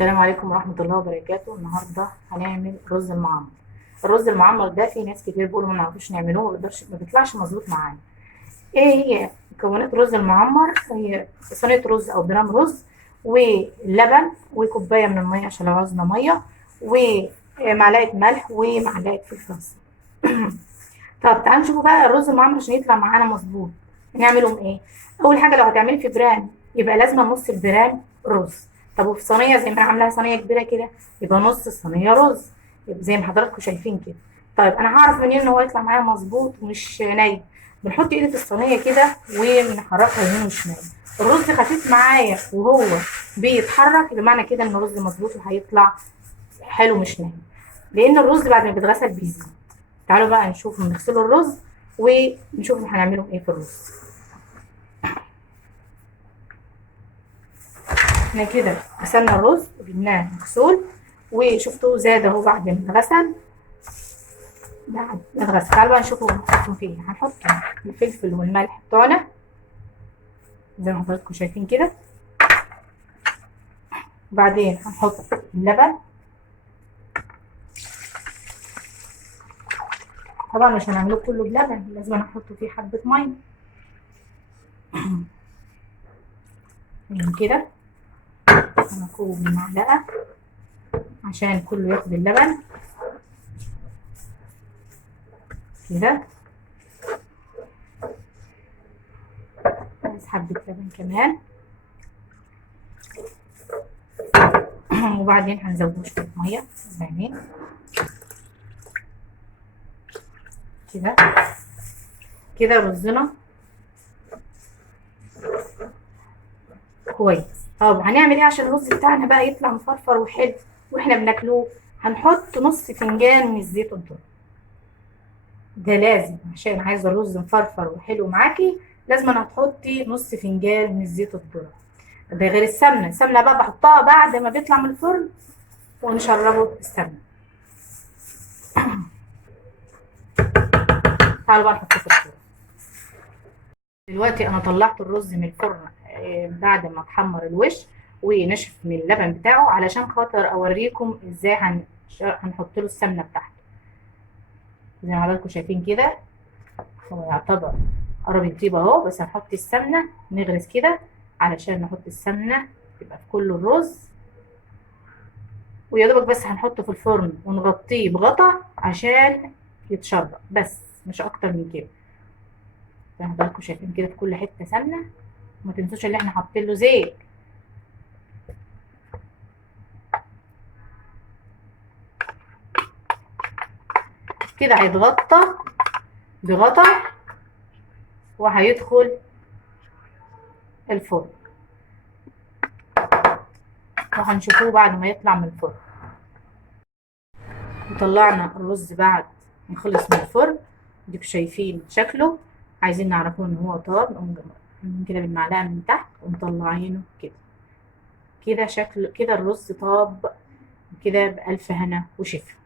السلام عليكم ورحمة الله وبركاته. النهاردة هنعمل رز المعمر. الرز المعمر ده في ناس كتير بيقولوا ما نعرفوش نعمله، ما بيطلعش مظبوط معانا. ايه هي مكونات الرز المعمر؟ هي صينية رز او جرام رز ولبن وكوباية من المية عشان لو عاوزنا مية، ومعلقة ملح ومعلقة فلفل اسود. طب تعالوا نشوفوا بقى الرز المعمر عشان يطلع معانا مظبوط هنعمله ايه. اول حاجة لو هتعملي في برام يبقى لازم نص البرام رز. طب وفي صينيه زي ما انا عاملاها صينيه كبيره كده يبقى نص الصينيه رز، يبقى زي ما حضراتكم شايفين كده. طيب انا هعرف منين ان هو يطلع معايا مظبوط ومش نايم؟ بنحط ايدي في الصينيه كده وبنحركها يمين وشمال. الرز خفيف معايا وهو بيتحرك يبقى معنى كده ان الرز مظبوط وهيطلع حلو مش نايم، لان الرز بعد ما بيتغسل بيزيد. تعالوا بقى نشوف نغسله الرز ونشوف هنعمله ايه في الرز. احنا كده غسلنا الرز وجبناه مغسول وشفتوه زاد اهو بعد ما اتغسل. بعد ما اتغسل تعالوا بقى نشوفوا هنحطهم فيه. هنحط الفلفل والملح بتوعنا زي ما حضراتكم شايفين كده، وبعدين هنحط اللبن. طبعا مش هنعمله كله بلبن، لازم نحط فيه حبة مية من كده. هنكوب المعلقة عشان كله ياخد اللبن كده. عايز حبة لبن كمان وبعدين هنزود شوية مية بعدين كده. كده رزنا كويس. طب هنعمل ايه عشان الرز بتاعنا بقى يطلع مفرفر وحلو واحنا بناكلوه؟ هنحط نص فنجان من الزيت الذرة. ده لازم عشان عايزه الرز مفرفر وحلو معاكي، لازم هتحطي نص فنجان من الزيت الذرة. ده غير السمنه. السمنه بقى بحطها بعد ما بيطلع من الفرن ونشربه السمنه. تعالوا بقى نحطه في الفرن. دلوقتي انا طلعت الرز من الفرن بعد ما اتحمر الوش ونشف من اللبن بتاعه، علشان خاطر اوريكم ازاي هنحط له السمنه بتاعته. زي ما حضراتكم شايفين كده هو يعتبر قرب يطيب اهو، بس هنحط السمنه نغرز كده علشان نحط السمنه يبقى في كل الرز. ويا دوبك بس هنحطه في الفرن ونغطيه بغطا عشان يتشرب بس، مش اكتر من كده. زي ما حضراتكم شايفين كده في كل حته سمنه. وما تنسوش ان احنا حاطين له زيت. كده هيتغطى بغطا وهيدخل الفرن، وهنشوفوه بعد ما يطلع من الفرن. وطلعنا الرز بعد ما خلص من الفرن. ديكوا شايفين شكله. عايزين نعرفه ان هو طاب، نقوم عاملين كده بالمعلقه من تحت ومطلعينه كده. كده شكل كده الرز طاب كده بألف هنا وشفا.